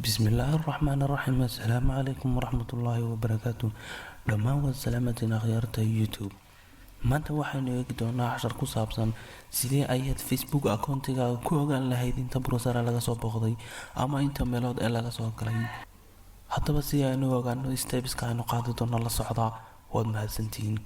بسم الله الرحمن الرحيم. السلام عليكم ورحمة الله وبركاته. dhammaan waad salaamantiin akhyaarta youtube. maanta waxaynu eegi doonaa cashar ku saabsan sidee ayaad facebook akoontigaaga ku ogaan lahayd inta browsera laga soo booqday ama inta meelood ee laga soo galay. haddaba si aynu ogaano stepska aynu qaadi doono la socdaa, waad mahadsantihiin.